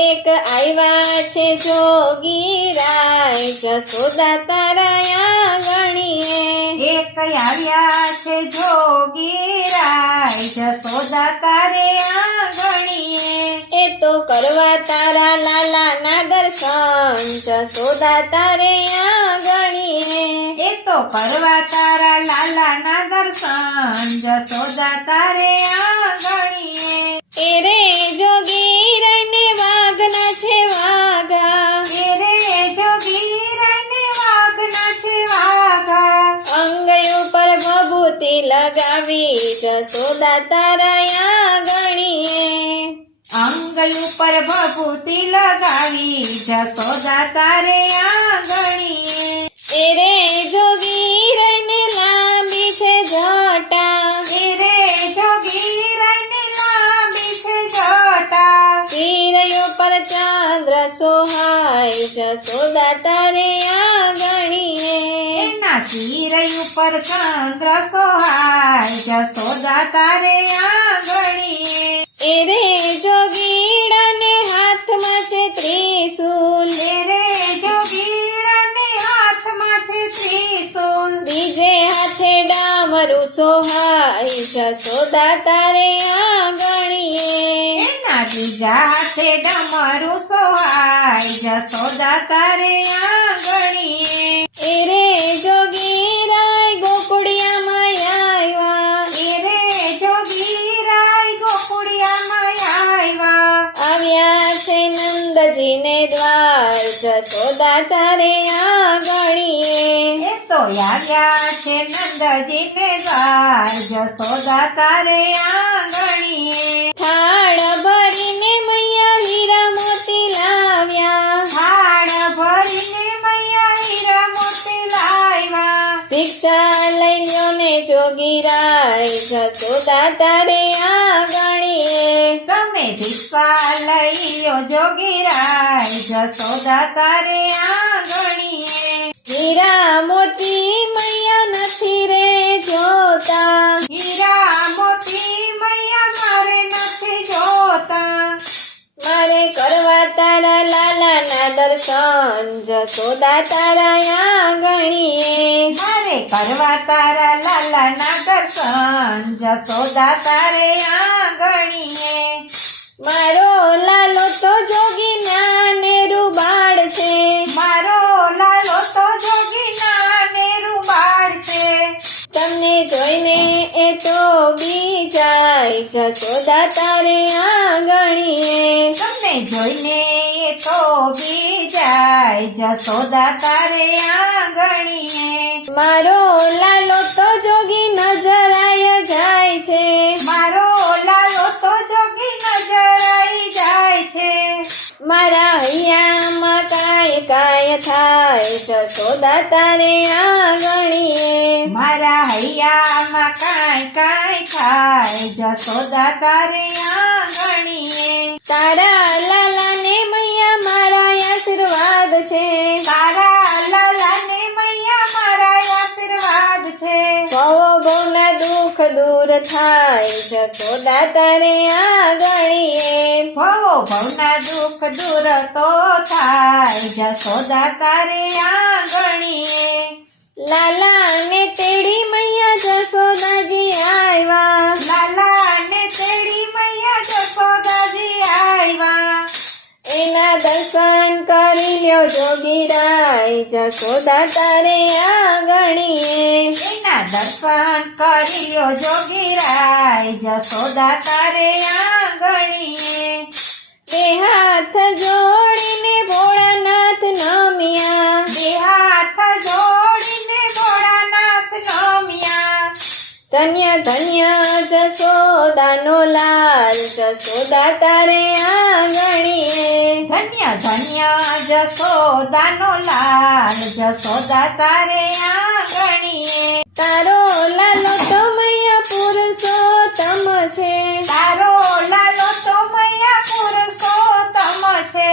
એક આવ્યા છે જોગીરાય જશોદા તારા આંગણીએ. એક આવ્યા છે જોગીરાય જશોદા તારે આંગણીએ. એ તો કરવા તારા લાલાના દર્શન જશોદા તારે આંગણીએ. એ તો કરવા તારા લાલાના દર્શન જશોદા તારે આંગણીએ. એ રે જોગીરાયને વાઘના છે વાઘા. એ રે જોગીરાયને વાઘના છે વાઘા. અંગ ઉપર ભભૂતિ લગાવી જશોદા તારા આંગણીએ. અંગ ઉપર ભભૂતિ લગાવી જશોદા તારે આંગણીએ. એ રે જોગીરાયને લાંબી છે જટા. એ રે જોગીરાયને લાંબી છે જટા. શિરયો પર ચંદ્ર સોહાય જશોદા તારે આંગણીએ. એના શિર ઉપર ચંદ્ર સોહાય જશોદા તારે આંગણીએ. એ રે જોગીડાને હાથમાં છે ત્રિશૂલ. એ રે જોગીડાને હાથમાં છે ત્રિશૂલ. બીજે હાથે ડામરું સોહાય જશોદા તારે આંગણીએ. એના બીજા હાથે ડમરું સોહાય જશોદા તારે આંગણીએ. એ રે જોગીરાય ગોકુળિયામાં આવ્યા. એ રે જોગીરાય ગોકુળિયામાં આવ્યા. આવ્યા છે નંદજીને દ્વાર જશોદા તારે આંગણીએ. એ તો આવ્યા છે નંદજીને દ્વાર જશોદા તારે આંગણીએ. થાળ ભરીને મૈયા હીરા મોતી લાવ્યા. થાળ ભરીને મૈયા હીરા મોતી લાવ્યા. ભિક્ષા લઈ લ્યો ને જોગીરાય જશોદા તારે આંગણીએ. તમે ભિક્ષા લઈ લ્યો જોગીરાય જશોદા તારે આંગણીએ. હીરા મોતી મૈયા નથી રે જોતા. હીરા મોતી મૈયા મારે નથી જોતા. મારે કરવા તારા લાલાના દર્શન જશોદા તારા આંગણીએ. મારે કરવા તારા લાલાના દર્શન જશોદા તારે આંગણીએ. મારો લાલો તો જોગીના નેરુબાળ છે. મારો લાલો તો જોગીના નેરુબાળ છે. તમને જોઈને એ તો બી જાય જશોદા તારે આંગણીએ. તમને જોઈને એ તો બી જાય જશોદા તારે આંગણીએ. મારો લાલો તો જોગી નજરાય જાય છે. મારો લાલો તો જોગી નજરાઈ જાય છે. મારા હૈયામાં કાંઈ કાંઈ થાય જશોદા તારે આંગણીએ. મારા હૈયામાં કાંઈ કાંઈ થાય જશોદા તારે આંગણીએ. તારા લાલાને મૈયા મારા આશીર્વાદ છે. તારા લાલાને મૈયા મારા આશીર્વાદ છે. ભવના દુઃખ દૂર થાય જશોદા તારે આંગણીએ. ભવના દુઃખ દૂર તો થાય જશોદા તારે આંગણીએ. લાલાને તેડી મૈયા જશોદાજી આવ્યા. લાલાને તેડી મૈયા જશોદાજી આવ્યા. એના દર્શન કરી લ્યો જોગીરાય જશોદા તારે આંગણીએ. એના દર્શન કરી લ્યો જોગીરાય જશોદા તારે આંગણીએ. બે હાથ જોડીને ભોળાનાથ નમ્યા. બે હાથ જોડીને ભોળાનાથ નમ્યા. ધન્ય ધન્ય જશોદાનો લાલ જશોદા તારે આંગણીએ. ધન્ય ધન્ય જશોદાનો લાલ જશોદા તારે આંગણીએ. તારો લાલો તો મૈયા પુરુષોત્તમ છે. તારો લાલો તો મૈયા પુરુષોત્તમ છે.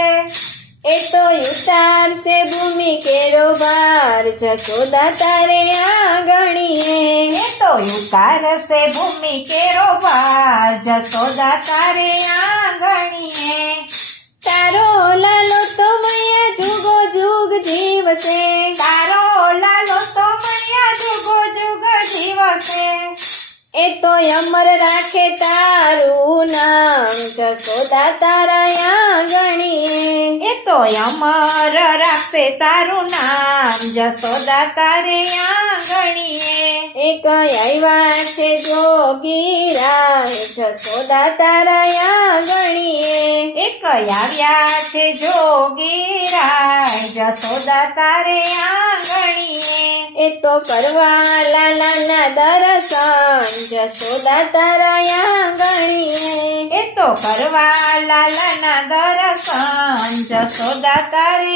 એ તો ઉતારશે ભૂમિ કેરો ભાર જશોદા તારે આંગણીએ એ તો ઉતારશે ભૂમિ કેરો ભાર જશોદા તારે આંગણીએ તારો લાલો તો મૈયા જુગો જુગ જીવશે તારો લાલો તો મૈયા જુગો જુગ જીવશે એ તો અમર રાખે તારું નામ જશોદા તારા આંગણીએ એ તો અમર રાખશે તારું નામ જશોદા તારે આંગણીએ એક આવ્યા છે જોગીરા જશોદા તારા આંગણીએ એક આવ્યા છે જોગીરાય જશોદા તારે આંગણીએ એ તો કરવા લાલાના દર્શન જશોદા તારા આંગણીએ એ તો કરવા લાલાના દર્શન જશોદા તારે